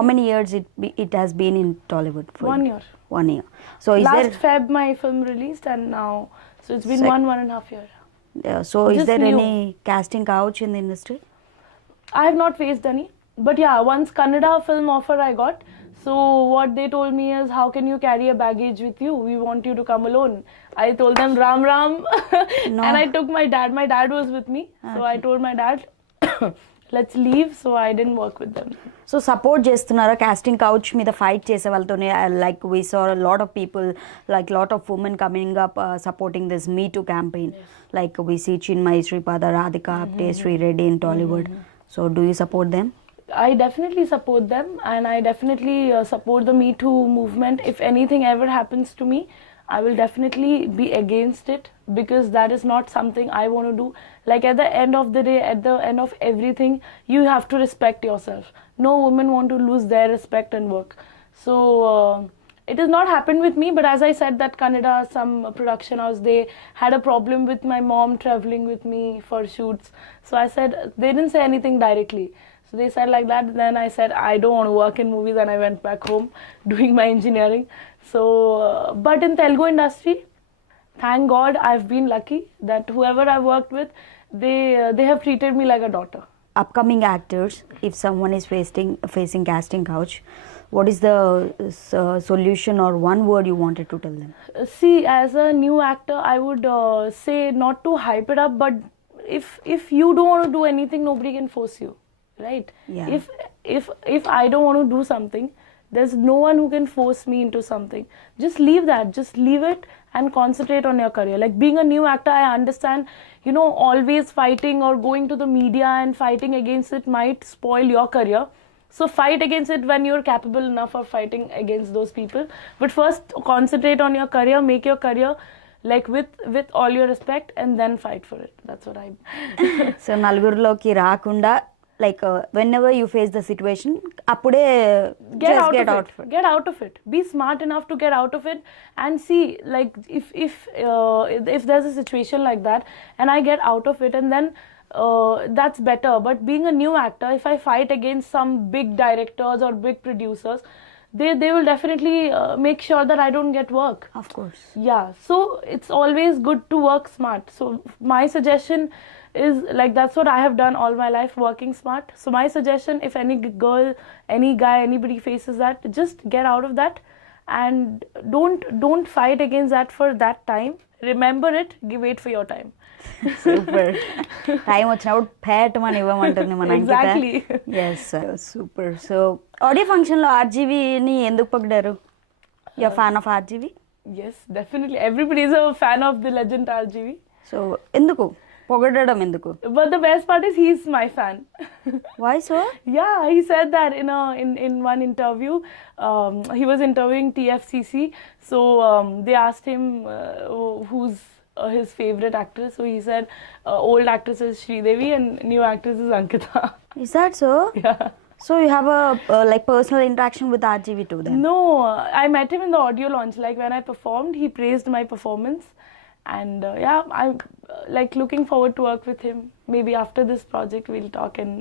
How many years it has been in Tollywood for 1 you? year. 1 year. So is Last there Feb my film released, and now so it's been Sec- 1.5 year. so is Just there new. any casting couch in the industry? I have not faced any, but yeah, once Kannada film offer I got. So what they told me is, how can you carry a baggage with you? We want you to come alone. I told them Ram Ram, No. and I took my dad. My dad was with me, so I told my dad, let's leave. So I didn't work with them. So support చేస్తున్నారా casting couch మీద fight చేసే వాళ్ళతోనే like we saw lot of people like lot of women coming up supporting this me too campaign like we see Chinmayi Sripada Radhika Apte Sri Reddy in Tollywood so do you support them I definitely support them, and I definitely support the Me Too movement. If anything ever happens to me, I will definitely be against it, because that is not something I want to do. Like, at the end of the day, at the end of everything, you have to respect yourself. No woman want to lose their respect and work. So it has not happened with me, but as I said, that Kannada, some production house, they had a problem with my mom traveling with me for shoots. So I said, they didn't say anything directly. So they said like that. Then I said, I don't want to work in movies, and I went back home doing my engineering. So, but in Telugu industry, thank God, I've been lucky that whoever I've worked with, they have treated me like a daughter. Upcoming actors, if someone is facing casting couch, what is the solution or one word you wanted to tell them? See, as a new actor, I would say not to hype it up, but if you don't want to do anything, nobody can force you, right? Yeah. If I don't want to do something, there's no one who can force me into something. Just leave that. Just leave it and concentrate on your career. Like, being a new actor, I understand, always fighting or going to the media and fighting against it might spoil your career. So fight against it when you're capable enough of fighting against those people. But first, concentrate on your career, make your career like with all your respect, and then fight for it. That's what I. So నలుగురిలోకి రాకుండా like whenever you face the situation అప్పుడే Get just out get of out it. of it. Get out of it. Be smart enough to get out of it, and see, like, if there's a situation like that and I get out of it, and then that's better. But being a new actor, if I fight against some big directors or big producers, they will definitely make sure that I don't get work. Of course. Yeah, so it's always good to work smart. So my suggestion is, like, that's what I have done all my life, working smart. So my suggestion, if any girl, any guy, anybody faces that, just get out of that, and don't fight against that for that time. Remember it, wait for your time. Super time వచ్చినప్పుడు పేట్ మన ఇవ్వమంటుంది మన Exactly. Yes super so audio ఫంక్షన్లో ఆర్జీవీని ఎందుకు పొగిడారు you are fan of RGV Yes, definitely. Everybody is a fan of the legend RGV. So ఎందుకు పొగడడం ఎందుకు But the best part is, he's my fan. Why so Yeah, he said that in one interview. He was interviewing TFCC, so they asked him who's his favorite actress. So he said old actress is Sridevi and new actress is Ankita. Is that so Yeah. So you have a like personal interaction with RGV to then No, I met him in the audio launch. Like, when I performed, he praised my performance, and yeah, I'm like looking forward to work with him. Maybe after this project we'll talk, and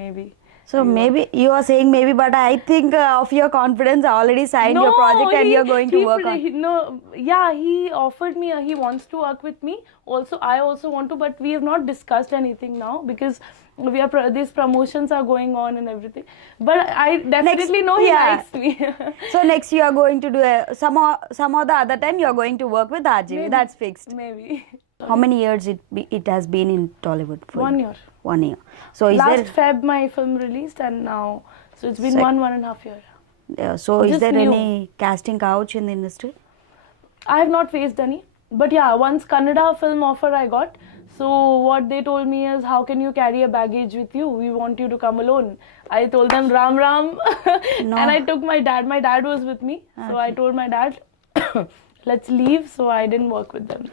maybe. So maybe you are saying maybe, but I think of your confidence, already signed your project and you're going to work on. No, yeah, he offered me. He wants to work with me. Also, I also want to, but we have not discussed anything now, because these promotions are going on and everything. But I definitely know he yeah. likes me. So next you are going to do some or the other time you are going to work with RGV. Maybe. That's fixed. Maybe. How many years it has been in Tollywood for 1 you? year. 1 year. So is Last there Feb my film released, and now so it's been 1.5 year. so is Just there new. any casting couch in the industry? I have not faced any, but yeah, once Kannada film offer I got. So what they told me is, how can you carry a baggage with you? We want you to come alone. I told them Ram Ram, No. and I took my dad. My dad was with me, so I told my dad, let's leave. So I didn't work with them.